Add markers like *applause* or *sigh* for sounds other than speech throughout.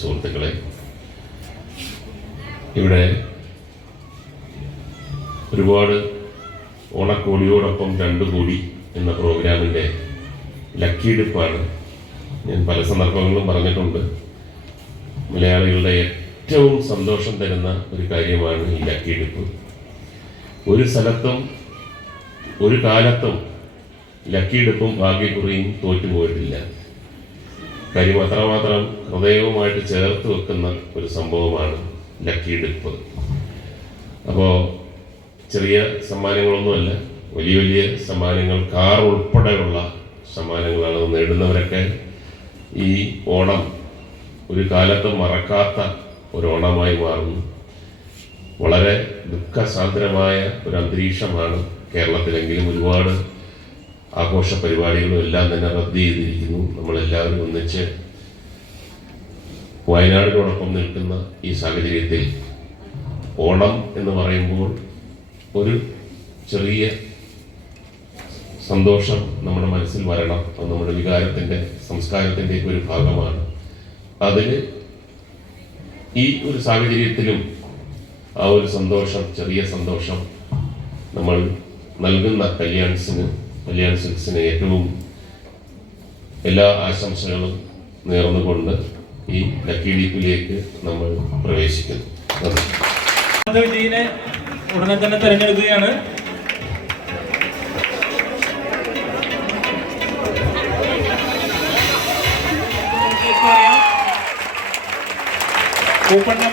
സുഹൃത്തുക്കളെ ഇവിടെ ഒരുപാട് ഓണക്കോടിയോടൊപ്പം രണ്ട് കോടി എന്ന പ്രോഗ്രാമിന്റെ ലക്കിയെടുപ്പാണ് ഞാൻ പല സന്ദർഭങ്ങളും പറഞ്ഞിട്ടുണ്ട്. മലയാളികളുടെ ഏറ്റവും സന്തോഷം തരുന്ന ഒരു കാര്യമാണ് ഈ ലക്കിയെടുപ്പ്. ഒരു സ്ഥലത്തും ഒരു കാലത്തും ലക്കിയെടുപ്പും ഭാഗ്യക്കുറിയും തോറ്റുപോയിട്ടില്ല കാര്യം അത്രമാത്രം ഹൃദയവുമായിട്ട് ചേർത്ത് വെക്കുന്ന ഒരു സംഭവമാണ് ലക്കി ലക്കിയെടുപ്പ് അപ്പോൾ ചെറിയ സമ്മാനങ്ങളൊന്നുമല്ല വലിയ വലിയ സമ്മാനങ്ങൾ കാർ ഉൾപ്പെടെയുള്ള സമ്മാനങ്ങളാണ് നേടുന്നവരൊക്കെ. ഈ ഓണം ഒരു കാലത്ത് മറക്കാത്ത ഒരു ഓണമായി മാറുന്നു. വളരെ ദുഃഖസാന്ദ്രമായ ഒരു അന്തരീക്ഷമാണ് കേരളത്തിലെങ്കിലും ഒരുപാട് ആഘോഷ പരിപാടികളും എല്ലാം തന്നെ റദ്ദ് ചെയ്തിരിക്കുന്നു. നമ്മളെല്ലാവരും ഒന്നിച്ച് വയനാടിനോടൊപ്പം നിൽക്കുന്ന ഈ സാഹചര്യത്തിൽ ഓണം എന്ന് പറയുമ്പോൾ ഒരു ചെറിയ സന്തോഷം നമ്മുടെ മനസ്സിൽ വരണം. അത് നമ്മുടെ വികാരത്തിന്റെ സംസ്കാരത്തിന്റെ ഒരു ഭാഗമാണ്. അതിന് ഈ ഒരു സാഹചര്യത്തിലും ആ ഒരു സന്തോഷം ചെറിയ സന്തോഷം നമ്മൾ നൽകുന്ന കല്യാൺസിന് കല്യാൺ സിൽക്സിന് ഏറ്റവും എല്ലാ ആശംസകളും നേർന്നുകൊണ്ട് ഈ ലക്കി ഡീപ്പിലേക്ക് നമ്മൾ പ്രവേശിക്കുന്നു. വിജയിനെ ഉടനെ തന്നെ തെരഞ്ഞെടുക്കുകയാണ്. കൂപ്പണ്ണം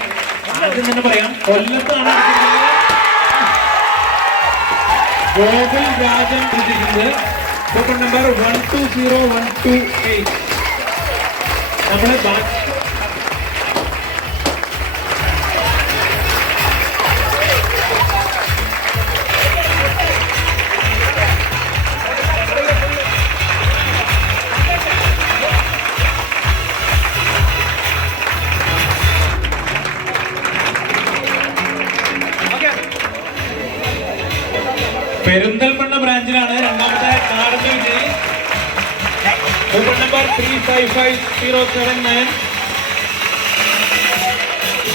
ആദ്യം തന്നെ പറയാം കൊല്ലത്താണ് ഗോകുൽ രാജൻ എത്തിക്കുന്നത് coupon number one two zero one two eight നമ്മൾ ബാക്കി പെരിന്തൽമണ്ണ ബ്രാഞ്ചിലാണ് രണ്ടാമത്തെ കാർഡ് വിജയി. Number three five five zero seven nine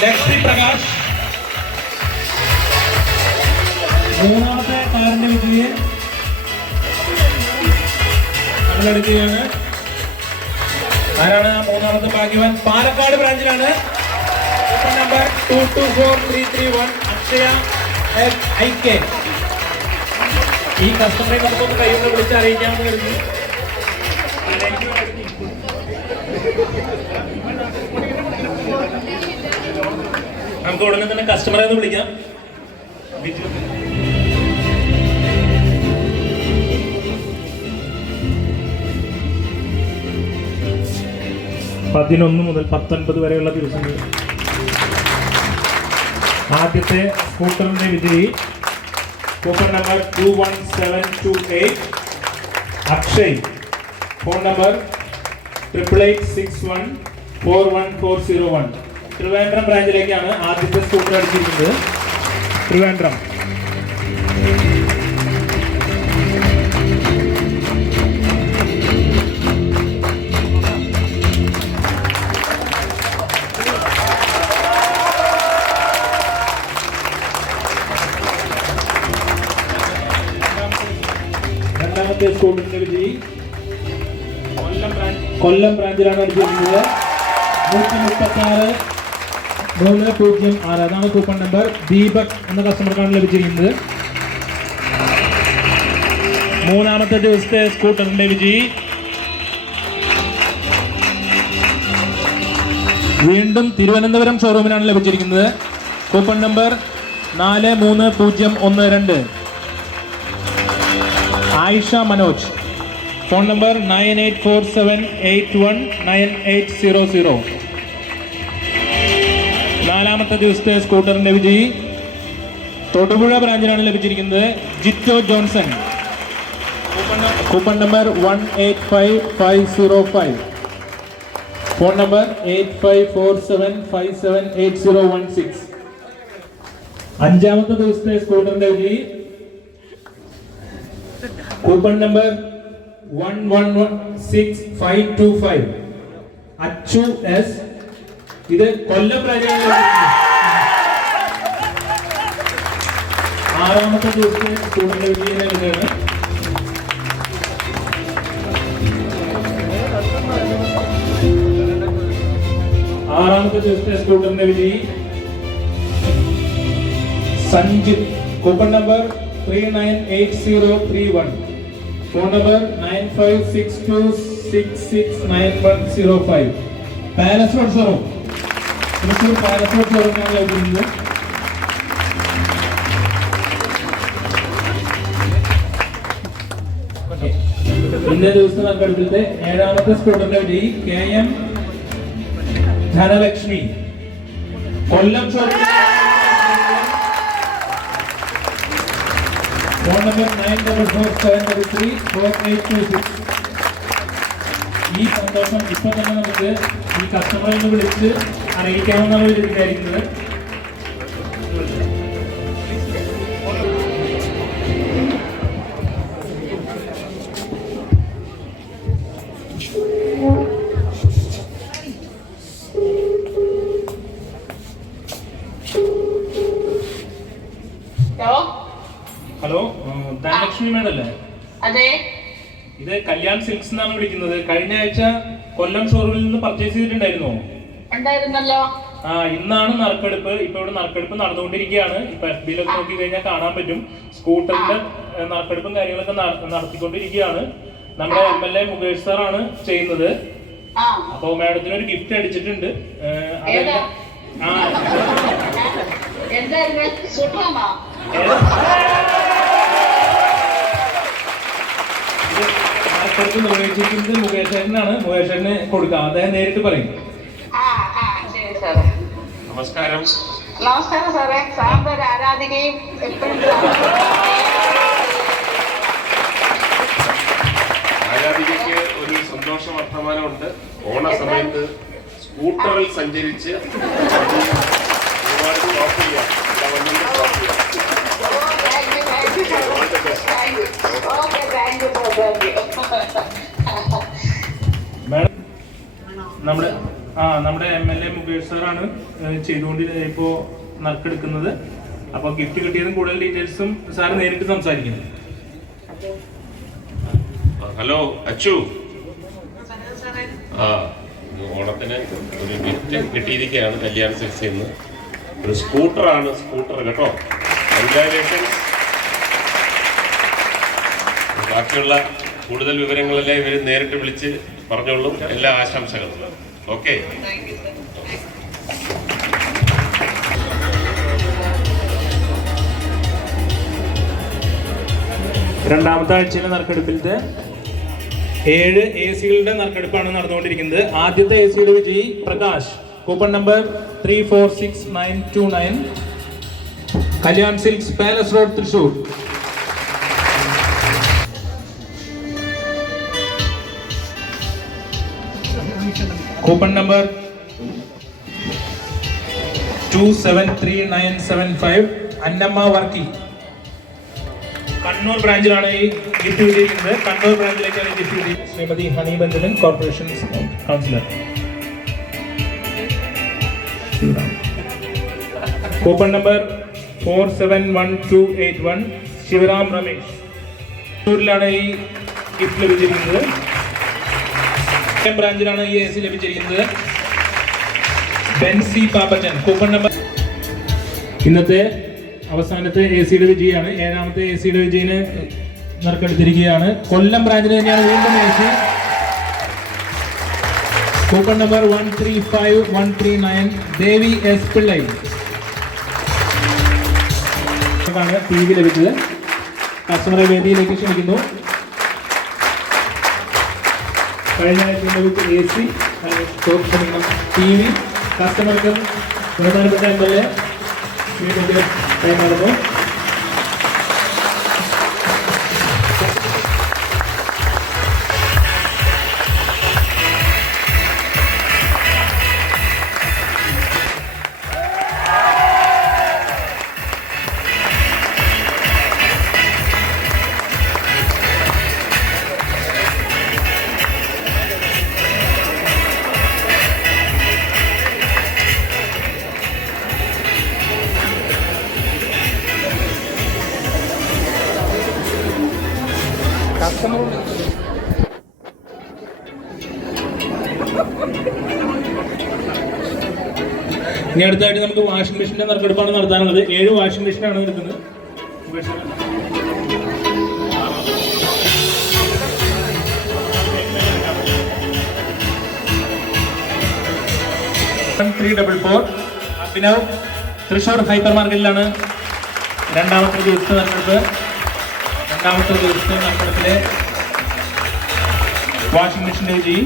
Lakshmi Prakash മൂന്നാമത്തെ കാറിന്റെ വിജയെ ആരാണ് മൂന്നാമത്തെ ഭാഗ്യവാൻ? Palakkad ബ്രാഞ്ചിലാണ്. Number two two four three three one Akshaya I K ഈ കസ്റ്റമറെ നമുക്കൊന്ന് കൈകൊണ്ട് വിളിച്ച് അറിയിക്കാമെന്ന് കരുതി. നമുക്ക് ഉടനെ തന്നെ കസ്റ്റമറെ ഒന്ന് വിളിക്കാം. പതിനൊന്ന് മുതൽ പത്തൊൻപത് വരെയുള്ള ദിവസങ്ങൾ. ആദ്യത്തെ സ്കൂട്ടറിന്റെ വിജയി. Coupon number two one seven two eight Akshay phone number triple eight six one four one four zero one ബ്രാഞ്ചിലേക്കാണ് ആദ്യത്തെ സ്കൂട്ടർ അടിച്ചിരിക്കുന്നത്. ട്രിവാൻഡ്രം കൊല്ലം ബ്രാഞ്ച് കൊല്ലം ബ്രാഞ്ചിലാണ് അടിച്ചിരിക്കുന്നത്. നൂറ്റി മുപ്പത്തി ആറ് മൂന്ന് പൂജ്യം ആറ്. അതാണ് കൂപ്പൺ നമ്പർ ദീപക് എന്ന കസ്റ്റമർക്കാണ് ലഭിച്ചിരിക്കുന്നത്. മൂന്നാമത്തെ ദിവസത്തെ സ്കൂട്ടറിന്റെ വിജയി. വീണ്ടും തിരുവനന്തപുരം ഷോറൂമിനാണ് ലഭിച്ചിരിക്കുന്നത്. കൂപ്പൺ നമ്പർ നാല് മൂന്ന് പൂജ്യം ഒന്ന് രണ്ട്. Ayisha Manoj. Phone number nine eight four seven eight one nine eight zero zero. നാലാമത്തെ ദിവസത്തെ സ്കൂട്ടറിന്റെ വിജയി. തൊടുപുഴ ബ്രാഞ്ചിലാണ് ലഭിച്ചിരിക്കുന്നത് Jito Johnson. Coupon number one eight five five zero five. Phone number eight five four seven five seven eight zero one six. അഞ്ചാമത്തെ ദിവസത്തെ സ്കൂട്ടറിന്റെ വിജയി. Coupon number one one one six five two five Achu S ഇത് കൊല്ലം ബ്രാഞ്ചിലാണ് ആറാമത്തെ ദിവസത്തെ സ്കൂളിന്റെ വിജയം ആറാമത്തെ ദിവസത്തെ സ്കൂട്ടറിന്റെ വിജയി. Sanjith coupon number three nine eight zero three one phone number nine five six two six six nine one zero five palace road showroom Thrissur palace road ഷോറൂമിനാണ് ലഭിക്കുന്നത്. ഇന്നേ ദിവസം നറുക്കെടുപ്പിലത്തെ ഏഴാമത്തെ സ്കൂട്ടറിന്റെ വിജയി K M Dhanalakshmi. Kollam showroom phone number nine double four seven double three four eight two six ഈ സന്തോഷം ഇപ്പൊ തന്നെ നമുക്ക് ഈ കസ്റ്റമറെ ഒന്ന് വിളിച്ച് അറിയിക്കാവുന്ന ഒരു വിചാരിക്കുന്നത് ധനലക്ഷ്മി മേഡം അല്ലേ അതെ. ഇത് കല്യാൺ സിൽക്സ് എന്നാണ് വിളിക്കുന്നത്. കഴിഞ്ഞ ആഴ്ച കൊല്ലം ഷോറൂമിൽ നിന്ന് പർച്ചേസ് ചെയ്തിട്ടുണ്ടായിരുന്നോ? ഉണ്ടായിരുന്നല്ലോ. ആ ഇന്നാണ് നറുക്കെടുപ്പ്. ഇപ്പൊ ഇവിടെ നറുക്കെടുപ്പ് നടന്നുകൊണ്ടിരിക്കുകയാണ്. ഇപ്പൊ എഫ് ബിയിലൊക്കെ നോക്കി കഴിഞ്ഞാൽ കാണാൻ പറ്റും. സ്കൂട്ടറിന്റെ നറുക്കെടുപ്പും കാര്യങ്ങളൊക്കെ നട- നടത്തിക്കൊണ്ടിരിക്കുകയാണ്. നമ്മുടെ എം എൽ എ മുകേഷ് സാറാണ് ചെയ്യുന്നത്. അപ്പൊ മാഡത്തിന് ഒരു ഗിഫ്റ്റ് അടിച്ചിട്ടുണ്ട്. ആ. *laughs* എന്തായിരുന്നു? നറുക്കെടുപ്പ് നിർവഹിച്ചിരിക്കുന്നത് മുകേഷ് ചേട്ടനാണ് മുകേഷ് ചേട്ടന് കൊടുക്കാം. അദ്ദേഹം നേരിട്ട് പറയും. ആ ആ ശരി സാറേ. നമസ്കാരം. നമസ്കാരം സാറേ. സാറിന്റെ ഒരു ആരാധികയും എപ്പോഴും ആരാധികയ്ക്ക് ഒരു സന്തോഷ വർത്തമാനമുണ്ട്. ഓണ സമയത്ത് സ്കൂട്ടറിൽ സഞ്ചരിച്ച് ഒരുപാട് ചെയ്യാം. ചെയ്യാം. Thank you thank you okay thank you thank you നമ്മുടെ ആ നമ്മുടെ എം എൽ എ മുകേഷ് സാറാണ് ചെയ്തുകൊണ്ട് ഇപ്പോ നറുക്കെടുക്കുന്നത്. അപ്പൊ ഗിഫ്റ്റ് കിട്ടിയതും കൂടുതൽ ഡീറ്റെയിൽസും സാർ നേരിട്ട് സംസാരിക്കുന്നു ഹലോ അച്ചു. ആ ഓണത്തിന് ഒരു ഗിഫ്റ്റ് കിട്ടിയിരിക്കുകയാണ് കല്യാണ സെക്സിൽ നിന്ന്. ഒരു സ്കൂട്ടറാണ് സ്കൂട്ടർ കേട്ടോ. കൺഗ്രാജുലേഷൻസ് ബാക്കിയുള്ള കൂടുതൽ വിവരങ്ങളെല്ലാം ഇവർ നേരിട്ട് വിളിച്ച് പറഞ്ഞോളൂ. എല്ലാ ആശംസകളും. ഓക്കെ? രണ്ടാമത്തെ ആഴ്ചയിലെ നറുക്കെടുപ്പിലത്തെ ഏഴ് എ സികളുടെ നറുക്കെടുപ്പാണ് നടന്നുകൊണ്ടിരിക്കുന്നത്. ആദ്യത്തെ എ സിയുടെ വിജയി Prakash. Coupon number three four six nine two nine. Kalyan silks palace road Thrissur. Coupon number two seven three nine seven five Annamma Varkey. Kannur ബ്രാഞ്ചിലാണ് ഈ ഗിഫ്റ്റ് വിജയിക്കുന്നത് കണ്ണൂർ ബ്രാഞ്ചിലേക്കാണ് ഈ ഗിഫ്റ്റ് വിജയിക്കുന്നത് Shrimati Honey Bandhulan corporation councillor coupon number four seven one two eight one Sivaram Ramesh. കണ്ണൂരിലാണ് ഈ gift ലഭിച്ചിരിക്കുന്നത്. കോട്ടയം ബ്രാഞ്ചിലാണ് ഈ A C ലഭിച്ചിരിക്കുന്നത്. Benzy Pappachan coupon number ഇന്നത്തെ അവസാനത്തെ എ സിയുടെ വിജയാണ് ഏഴാമത്തെ എ സിയുടെ വിജയിന് നറുക്കെടുത്തിരിക്കുകയാണ്. കൊല്ലം ബ്രാഞ്ചിന് തന്നെയാണ് വീണ്ടും A C. Coupon number one three five one three nine Devi S Pillai. ാണ് ടി വി ലഭിച്ചത്. കസ്റ്റമറെ വേദിയിലേക്ക് ക്ഷണിക്കുന്നു. കഴിഞ്ഞ ആഴ്ച ലഭിച്ച എ സി ക്ഷണിക്കണം ടി വി കസ്റ്റമർക്ക് ബഹുമാനപ്പെട്ട എം എൽ എ കൈമാറുന്നു ഇനി അടുത്തായിട്ട് നമുക്ക് വാഷിംഗ് മെഷീന്റെ നറുക്കെടുപ്പാണ് നടത്താനുള്ളത്. ഏഴ് വാഷിംഗ് മെഷീനാണ് എടുക്കുന്നത് three double four Abhinav Thrissur hyper മാർക്കറ്റിലാണ് രണ്ടാമത്തെ ദിവസത്തെ നറുക്കെടുപ്പ്. രണ്ടാമത്തെ ദിവസത്തെ നറുക്കെടുപ്പിലെ വാഷിംഗ് മെഷീന്റെ വിജയി.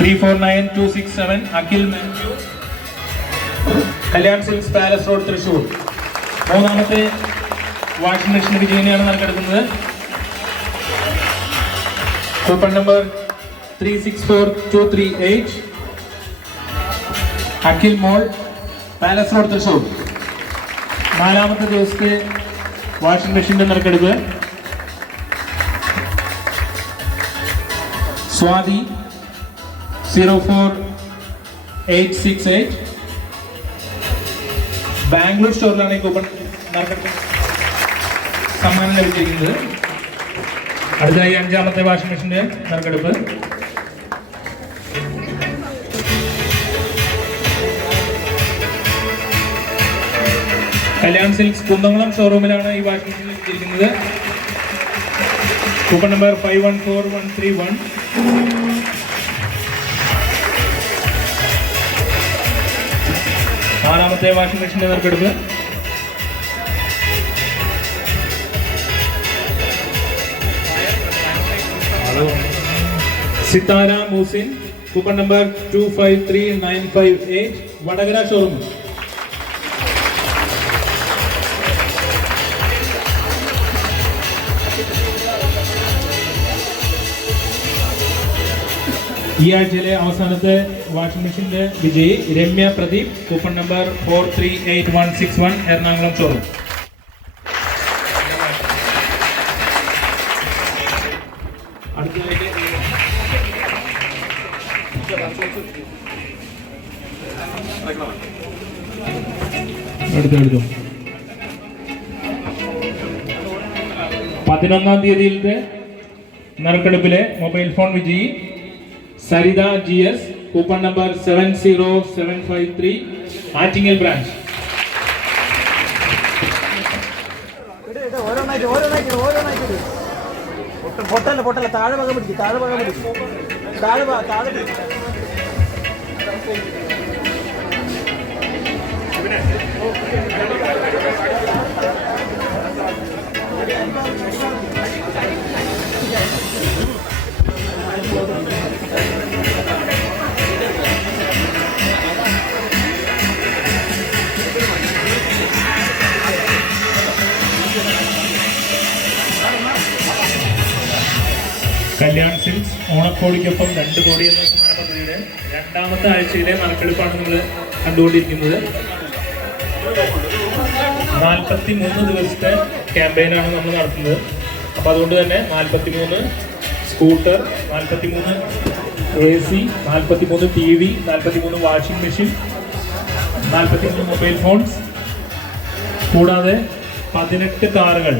Three four nine two six seven Akhil Mathew Kalyan silks palace road Thrissur മൂന്നാമത്തെ വാഷിംഗ് മെഷീൻ വിജയനെയാണ് നറുക്കെടുക്കുന്നത്. Coupon number three six four two three eight Akhil Mol palace road Thrissur നാലാമത്തെ ദിവസത്തെ വാഷിംഗ് മെഷീന്റെ നറുക്കെടുപ്പ്. Swathi zero four eight six eight Bangalore സ്റ്റോറിലാണ് ഈ coupon സമ്മാനം ലഭിച്ചിരിക്കുന്നത്. അടുത്തായി അഞ്ചാമത്തെ വാഷിംഗ് മെഷീന്റെ നറുക്കെടുപ്പ് കല്യാൺ സിൽക്സ് കുന്നംകുളം ഷോറൂമിലാണ് ഈ വാഷിംഗ് മെഷീൻ ലഭിച്ചിരിക്കുന്നത്. Coupon number five one four one three one നാലാമത്തെ വാഷിംഗ് മെഷീന്റെ നറുക്കെടുപ്പ് Sithara Moosin coupon number two five three nine five eight Vadakara showroom. ഈ ആഴ്ചയിലെ അവസാനത്തെ വാഷിംഗ് മെഷീന്റെ വിജയി Ramya Pradeep coupon number four three eight one six one Ernakulam showroom. പതിനൊന്നാം തീയതിയിലത്തെ നറുക്കെടുപ്പിലെ മൊബൈൽ ഫോൺ വിജയി Saritha G S Coupon number seven zero seven five three Attingal branch ഇട് ഇട് ഓരോന്നായിട്ട് ഓരോന്നായിട്ട് ഓരോന്നായിട്ട് ഇട്. പൊട്ട- പൊട്ടല്ല പൊട്ടല്ല താഴെ ഭാഗം പിടിക്കും താഴെ ഭാഗം പിടിക്കും താഴെ ഭാ- താഴെ പിടിക്കും കല്യാൺ സിൽക്സ് ഓണക്കോടിക്കൊപ്പം രണ്ട് കോടി എന്ന സമ്മാന പദ്ധതിയുടെ രണ്ടാമത്തെ ആഴ്ചയിലെ നറുക്കെടുപ്പാണ് നമ്മൾ കണ്ടുകൊണ്ടിരിക്കുന്നത്. നാൽപ്പത്തി മൂന്ന് ദിവസത്തെ ക്യാമ്പയിനാണ് നമ്മൾ നടത്തുന്നത്. അപ്പോൾ അതുകൊണ്ട് തന്നെ നാൽപ്പത്തി മൂന്ന് സ്കൂട്ടർ നാൽപ്പത്തി മൂന്ന് എ സി നാൽപ്പത്തി മൂന്ന് ടി വി നാൽപ്പത്തി മൂന്ന് വാഷിംഗ് മെഷീൻ നാൽപ്പത്തി മൂന്ന് മൊബൈൽ ഫോൺസ്. കൂടാതെ പതിനെട്ട് കാറുകൾ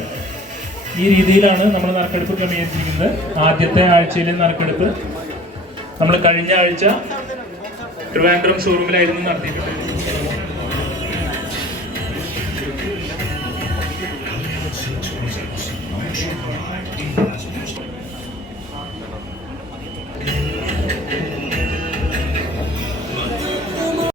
ഈ രീതിയിലാണ് നമ്മൾ നറുക്കെടുപ്പ് ക്രമീകരിച്ചിരിക്കുന്നത്. ആദ്യത്തെ ആഴ്ചയിലെ നറുക്കെടുപ്പ്. നമ്മൾ കഴിഞ്ഞ ആഴ്ച ട്രിവാൻഡ്രം ഷോറൂമിലായിരുന്നു നടത്തിയിട്ടുള്ളത്.